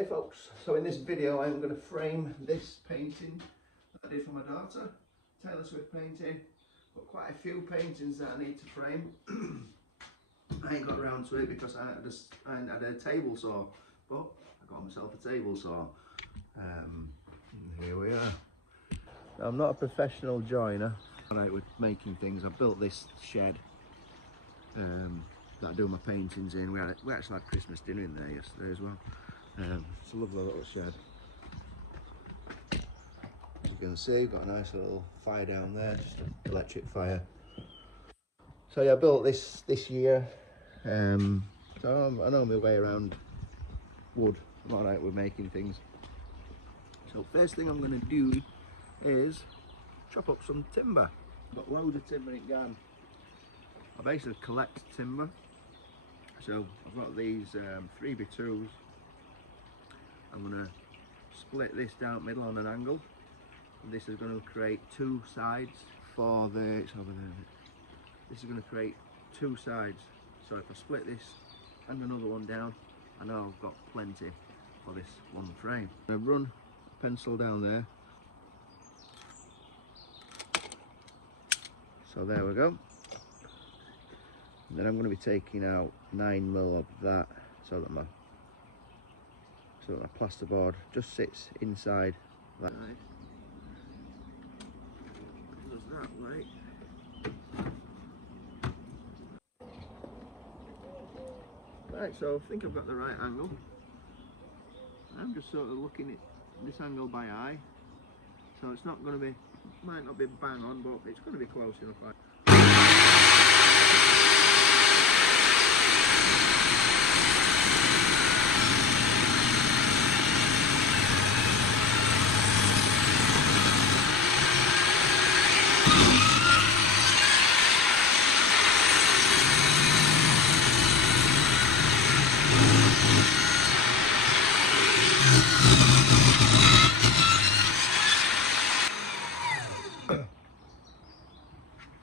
Hey folks, so in this video I'm going to frame this painting that I did for my daughter, Taylor Swift painting. Got quite a few paintings that I need to frame. I ain't got around to it because I had a table saw, but I got myself a table saw. Here we are. Now, I'm not a professional joiner, right, with making things. I built this shed that I do my paintings in. We actually had Christmas dinner in there yesterday as well. It's a lovely little shed. As you can see, got a nice little fire down there, just an electric fire. So yeah, I built this year. So I know my way around wood. I'm alright with making things. So first thing I'm going to do is chop up some timber. I've got loads of timber in garden. I basically collect timber. So I've got these 3x2s. I'm going to split this down middle on an angle, and this is going to create two sides for the, it's over there, this is going to create two sides, so if I split this and another one down, I know I've got plenty for this one frame. I'm going to run a pencil down there, so there we go. And then I'm going to be taking out 9mm of that, so that my plasterboard just sits inside that. Does that right. Right, so I think I've got the right angle. I'm just sort of looking at this angle by eye, so it's not going to be, might not be bang on, but it's going to be close enough.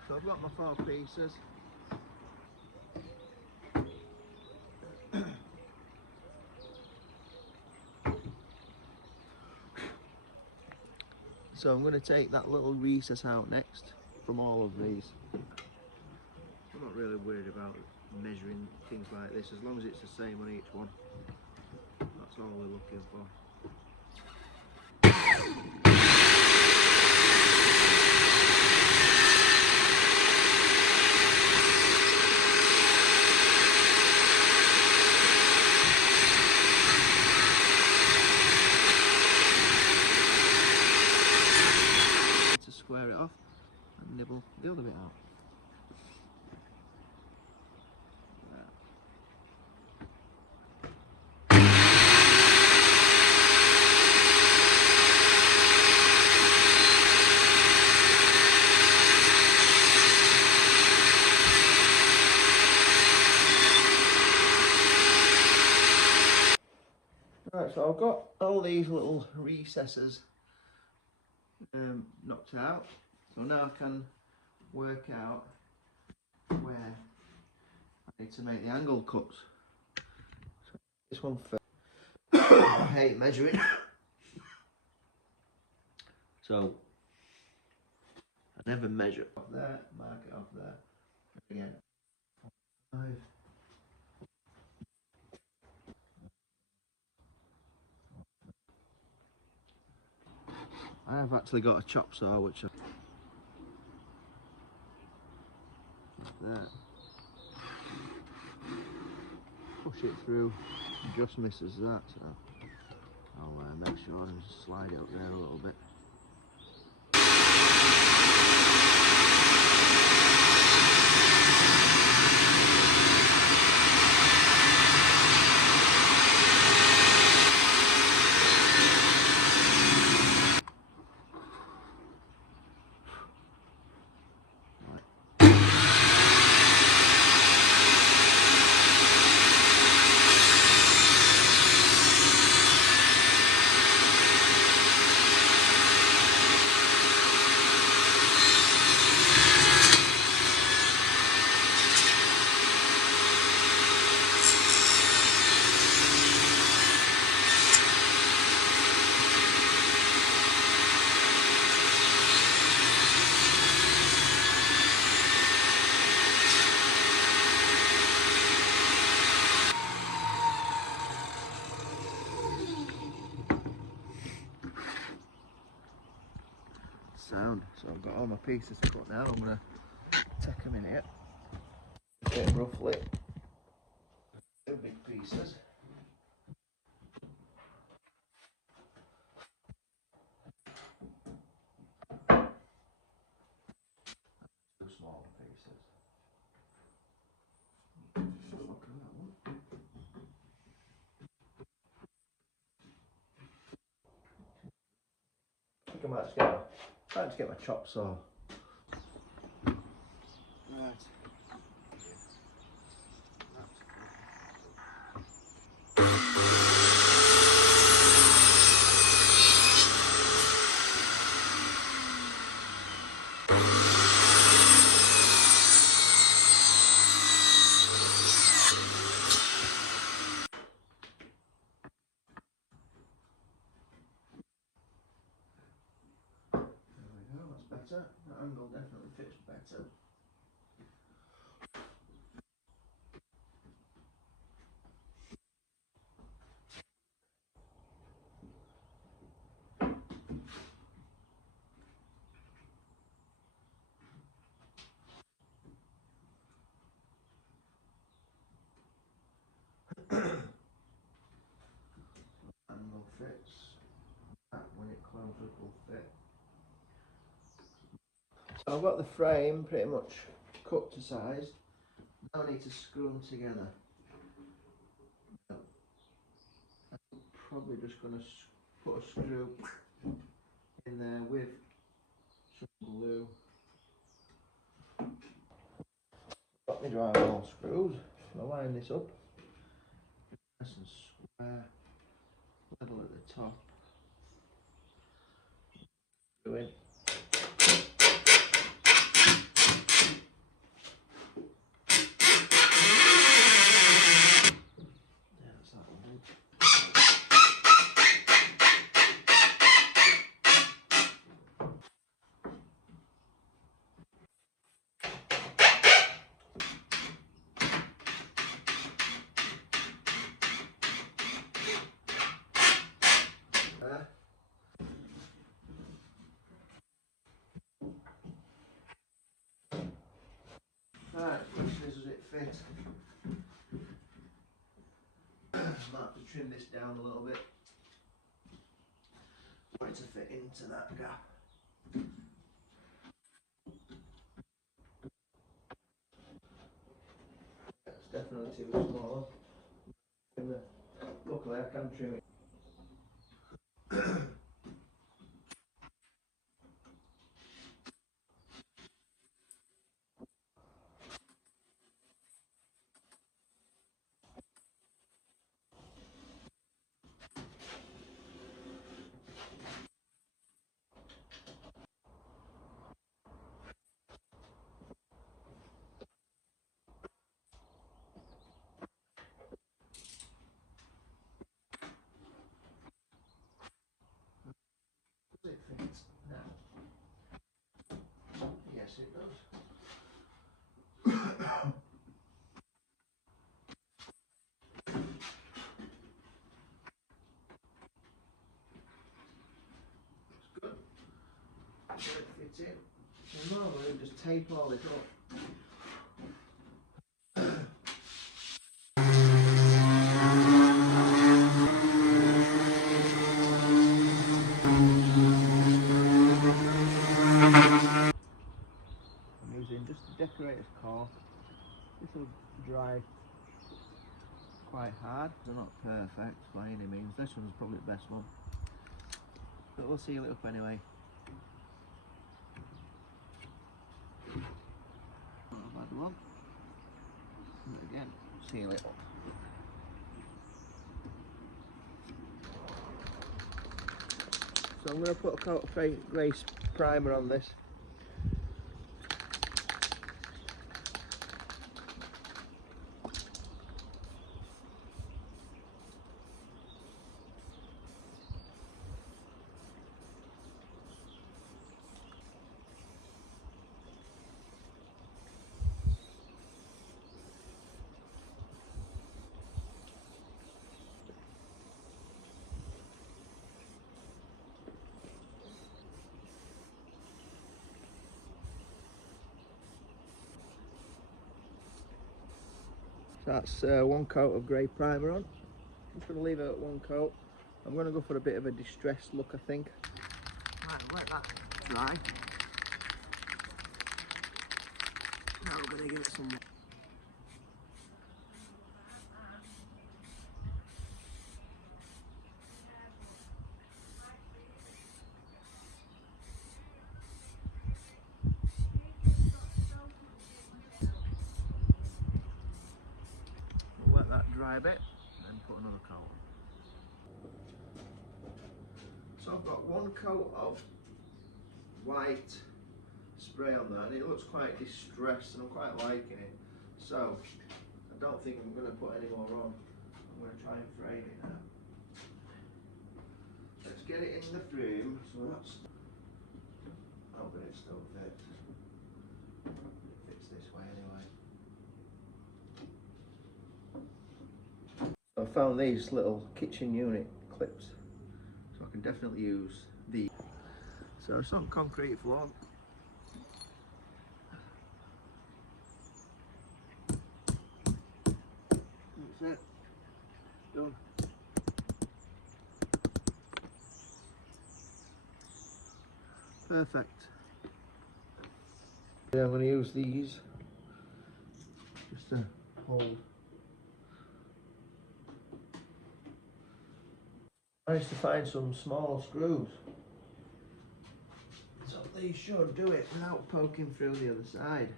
So I've got my 4 pieces. So I'm going to take that little recess out next from all of these. I'm not really worried about measuring things like this, as long as it's the same on each one. That's all we're looking for. Square it off and nibble the other bit out. Right, so I've got all these little recesses knocked out, so now I can work out where I need to make the angle cuts. So this one first. I hate measuring, so I never measure. Off there, mark it off there. Again, 5. I have actually got a chop saw which I there. Push it through, just misses that, so I'll make sure and slide it up there a little bit. Sound. So I've got all my pieces to put now. I'm going to take them in here. Fit roughly. Two big pieces. Two small pieces. Look at that one. I think I might just try to get my chop saw. Right. Better. That angle definitely fits better. Angle fits. That when it closes will fit. So I've got the frame pretty much cut to size. Now I need to screw them together. I'm probably just going to put a screw in there with some glue. Got my drywall screws. I'll line this up. Nice and square. Level at the top. Screw in. Right, which does it fit? I might have to trim this down a little bit. I want it to fit into that gap. It's definitely too small. Luckily I can trim it. Does it fit now? Yes, it does. It's good. So it fits in. So normally we just tape all this up. I'm using just a decorator's core. This will dry quite hard. They're not perfect by any means. This one's probably the best one. But we'll seal it up anyway. Not a bad one. And again, seal it up. So I'm going to put a coat of grey primer on this. So that's one coat of grey primer on. I'm just going to leave it at one coat. I'm going to go for a bit of a distressed look, I think. Right, I'll let that dry. Now we're going to give it some. We'll let that dry a bit and then put another coat on. So I've got one coat of white spray on that, and it looks quite distressed and I'm quite liking it. So I don't think I'm going to put any more on. I'm going to try and frame it now. Let's get it in the frame. So that's, oh, but it still fits. It fits this way anyway. So I found these little kitchen unit clips, so I can definitely use these. So it's on concrete floor. That's it. Done. Perfect. Yeah, I'm going to use these just to hold. I managed to find some small screws, so these should do it without poking through the other side.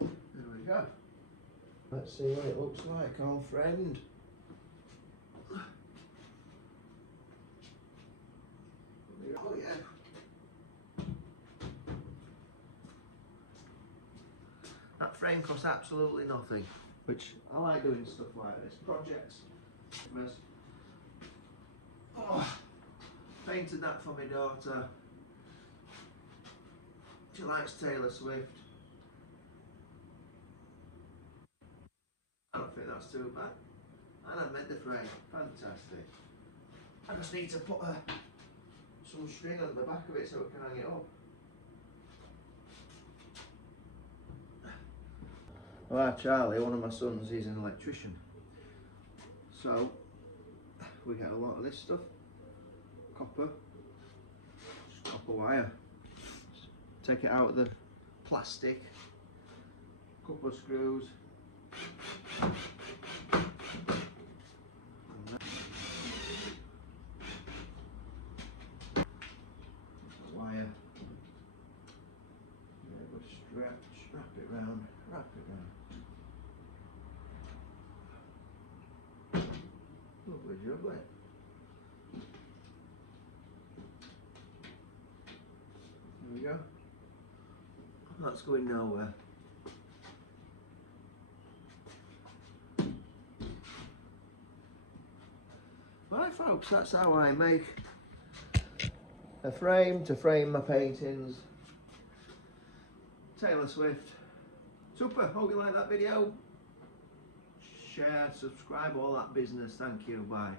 There we go. Let's see what it looks like all framed. Oh yeah. That frame costs absolutely nothing, which I like doing stuff like this. Projects. Oh, painted that for my daughter. She likes Taylor Swift. I don't think that's too bad. And I made the frame. Fantastic. I just need to put some string on the back of it so we can hang it up. Well, Charlie, one of my sons, he's an electrician. So we get a lot of this stuff. Copper. Just copper wire. Take it out of the plastic. Couple of screws. Wire. Yeah, go stretch, wrap it round, wrap it round. Lovely jubbly. There we go. That's going nowhere. Right folks, that's how I make a frame to frame my paintings. Taylor Swift. Super, hope you like that video. Share, subscribe, all that business. Thank you, bye.